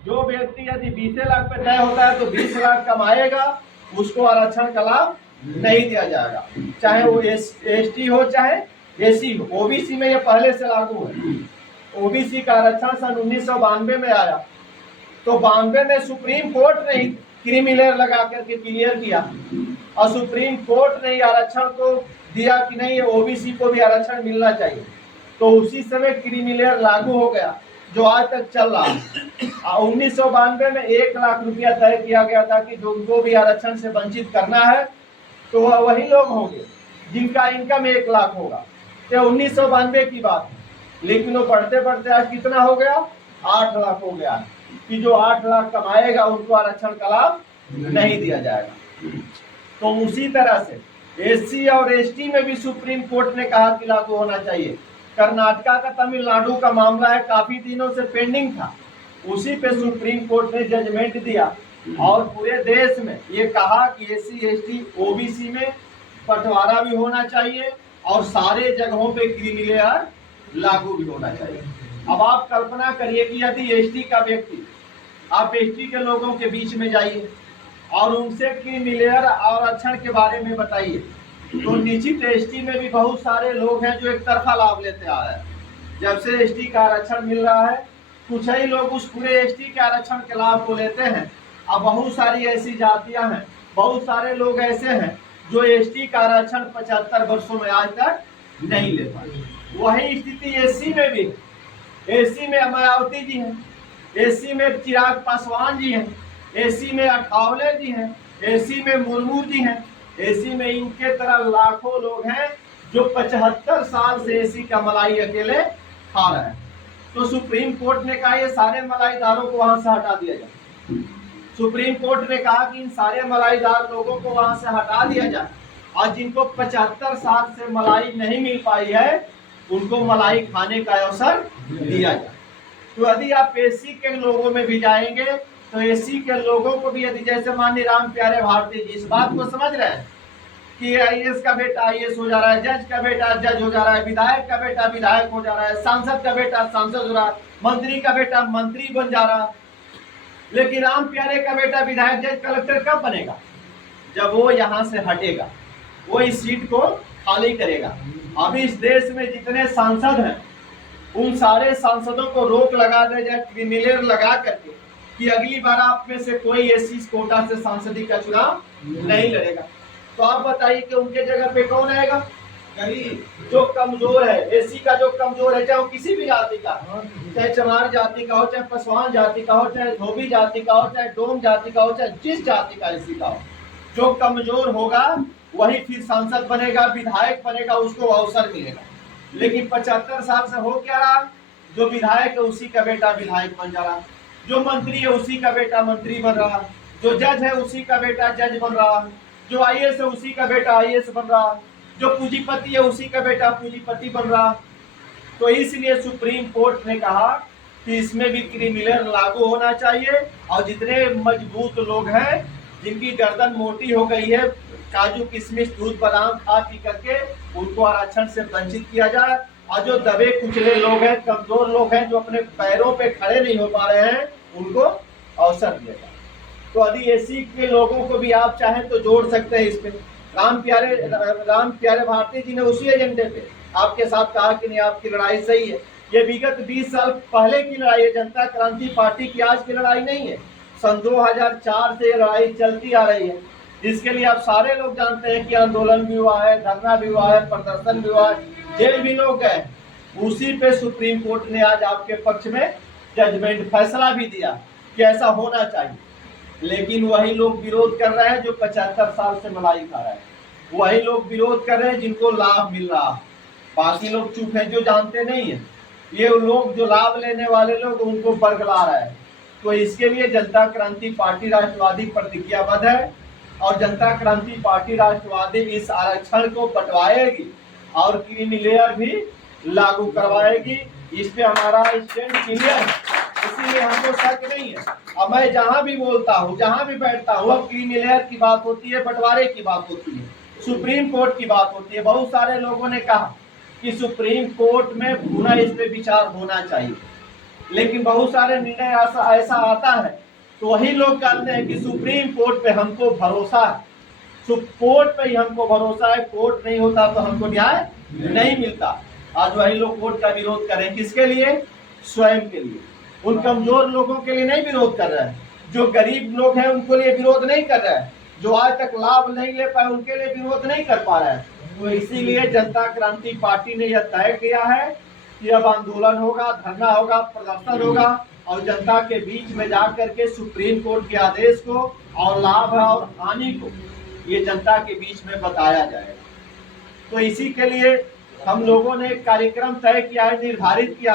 जो व्यक्ति यदि 20 लाख पे तय होता है तो 20 लाख कमाएगा, उसको आरक्षण का लाभ नहीं दिया जाएगा, चाहे वो एसटी हो चाहे एसी हो। ओबीसी में ये पहले से लागू है। ओबीसी का आरक्षण सन 1992 में आया, तो 92 में सुप्रीम कोर्ट ने ही क्रीमिलेयर लगा करके क्लियर किया, और सुप्रीम कोर्ट ने आरक्षण को दिया कि नहीं, ओबीसी को भी आरक्षण मिलना चाहिए। तो उसी समय क्रीमिलेयर लागू हो गया, जो आज तक चल रहा है। 1992 में 1 लाख रुपया तय किया गया था कि जो उनको भी आरक्षण से वंचित करना है तो वह वही लोग होंगे जिनका इनकम 1 लाख होगा। तो 1992 की बात है, लेकिन वो बढ़ते बढ़ते आज कितना हो गया, 8 लाख हो गया कि जो 8 लाख कमाएगा उनको आरक्षण का लाभ नहीं दिया जाएगा। तो उसी तरह से एससी और एसटी में भी सुप्रीम कोर्ट ने कहा कि लागू होना चाहिए। कर्नाटका का तमिलनाडु का मामला है, काफी दिनों से पेंडिंग था, उसी पे सुप्रीम कोर्ट ने जजमेंट दिया और पूरे देश में ये कहा कि एससी एसटी ओबीसी में बंटवारा भी होना चाहिए और सारे जगहों पे क्रीमिलेयर लागू भी होना चाहिए। अब आप कल्पना करिए कि यदि एसटी का व्यक्ति, आप एसटी के लोगों के बीच में जाइए और उनसे क्रीमिलेयर और आरक्षण के बारे में बताइए, तो निश्चित एसटी में भी बहुत सारे लोग हैं जो एक तरफा लाभ लेते आ रहे हैं। जब से एसटी का आरक्षण मिल रहा है, कुछ ही लोग उस पूरे एसटी के आरक्षण के लाभ को लेते हैं। अब बहुत सारी ऐसी जातियां हैं, बहुत सारे लोग ऐसे हैं जो एसटी का आरक्षण 75 वर्षों में आज तक नहीं ले पाए। वही स्थिति एससी में भी। एससी में मायावती जी हैं, एससी में चिराग पासवान जी हैं, एससी में अठावले जी हैं, एससी में मुर्मू जी हैं, एससी में इनके तरह लाखों लोग हैं जो 75 साल से एससी का मलाई अकेले खा रहे हैं। तो सुप्रीम कोर्ट ने कहा ये सारे मलाईदारों को वहां से हटा दिया जाए। सुप्रीम कोर्ट ने कहा कि इन सारे मलाईदार लोगों को वहां से हटा दिया जाए और जिनको 75 साल से मलाई नहीं मिल पाई है उनको मलाई खाने का अवसर दिया जाए। तो यदि आप एससी के लोगों में भी जाएंगे तो एससी के लोगों को भी, यदि जैसे माननीय राम प्यारे भारती जी इस बात को समझ रहे हैं कि आईएएस का बेटा आईएएस हो जा रहा है, जज का बेटा जज हो जा रहा है, विधायक का बेटा विधायक हो जा रहा है, सांसद का बेटा सांसद हो रहा है, मंत्री का बेटा मंत्री बन जा रहा है, लेकिन राम प्यारे का बेटा विधायक जज कलेक्टर कब बनेगा, जब वो यहाँ से हटेगा, वो इस सीट को खाली करेगा। अभी इस देश में जितने सांसद हैं उन सारे सांसदों को रोक लगा दे जाए, क्रीमिलेयर लगा करके कि अगली बार आप में से कोई एससी कोटा से सांसदी का चुनाव नहीं लड़ेगा। तो आप बताइए कि उनके जगह पे कौन आएगा? गरीब, जो कमजोर है, एससी का जो कमजोर है, चाहे वो किसी भी जाति का, चाहे चमार जाति का हो, चाहे पासवान जाति का हो, चाहे धोबी जाति का हो, चाहे डोम जाति का हो, चाहे जिस जाति का एससी का हो, जो कमजोर होगा वही फिर सांसद बनेगा, विधायक बनेगा, उसको अवसर मिलेगा। लेकिन 75 साल से हो क्या रहा, जो विधायक है उसी का बेटा विधायक बन जा रहा, जो मंत्री है उसी का बेटा मंत्री बन रहा, जो जज है उसी का बेटा जज बन रहा, जो आईएएस है उसी का बेटा आईएएस बन रहा, जो पूंजीपति है उसी का बेटा पूंजीपति बन रहा। तो इसलिए सुप्रीम कोर्ट ने कहा कि इसमें भी क्रीमिलेयर लागू होना चाहिए और जितने मजबूत लोग हैं, जिनकी गर्दन मोटी हो गई है काजू किशमिश दूध बादाम खा पी करके, उनको आरक्षण से वंचित किया जाए, और जो दबे कुचले लोग हैं, कमजोर लोग हैं, जो अपने पैरों पे खड़े नहीं हो पा रहे हैं, उनको अवसर दिया जाए। तो यदि एससी के लोगों को भी आप चाहें तो जोड़ सकते हैं इसमें। राम प्यारे भारती जी ने उसी एजेंडे पे आपके साथ कहा कि नहीं, आपकी लड़ाई सही है। ये विगत 20 साल पहले की लड़ाई है, जनता क्रांति पार्टी की आज की लड़ाई नहीं है। सन 2004 से ये लड़ाई चलती आ रही है, जिसके लिए आप सारे लोग जानते हैं कि आंदोलन भी हुआ है, धरना भी हुआ है, प्रदर्शन भी हुआ है, जेल भी लोग गए। उसी पे सुप्रीम कोर्ट ने आज आपके पक्ष में जजमेंट फैसला भी दिया कि ऐसा होना चाहिए। लेकिन वही लोग विरोध कर रहे हैं जो 75 साल से मलाई खा रहे हैं, वही लोग विरोध कर रहे हैं जिनको लाभ मिल रहा है। बाकी लोग चुप हैं जो जानते नहीं है। ये लोग जो लाभ लेने वाले लोग उनको बरगला रहे हैं। तो इसके लिए जनता क्रांति पार्टी राष्ट्रवादी प्रतिज्ञाबद्ध है और जनता क्रांति पार्टी राष्ट्रवादी इस आरक्षण को बंटवाएगी और क्रीमिलेयर भी लागू करवाएगी। इस पे हमारा स्टैंड क्लियर है, इसीलिए हमको शक नहीं है। अब मैं जहां भी बोलता हूं, जहां भी बैठता हूं, अब क्रीमिलेयर की बात होती है, बंटवारे की बात होती है, सुप्रीम कोर्ट की बात होती है। बहुत सारे लोगों ने कहा कि सुप्रीम कोर्ट में पुनः इस पे विचार होना चाहिए। लेकिन बहुत सारे निर्णय ऐसा आता है तो वही लोग कहते हैं कि सुप्रीम कोर्ट पे हमको भरोसा है, कोर्ट पे ही हमको भरोसा है, कोर्ट नहीं होता तो हमको न्याय नहीं मिलता। आज वही लोग कोर्ट का विरोध कर रहे हैं, किसके लिए? स्वयं के लिए। उन कमजोर लोगों के लिए नहीं विरोध कर रहे हैं, जो गरीब लोग हैं उनको लिए विरोध नहीं कर रहे हैं, जो आज तक लाभ नहीं ले पाए उनके लिए विरोध नहीं कर पा रहे हैं। तो इसीलिए जनता क्रांति पार्टी ने यह तय किया है कि अब आंदोलन होगा, धरना होगा, प्रदर्शन होगा और जनता के बीच में जाकर के सुप्रीम कोर्ट के आदेश को और लाभ और हानि को ये जनता के बीच में बताया जाएगा। तो इसी के लिए हम लोगों ने कार्यक्रम तय किया है, निर्धारित किया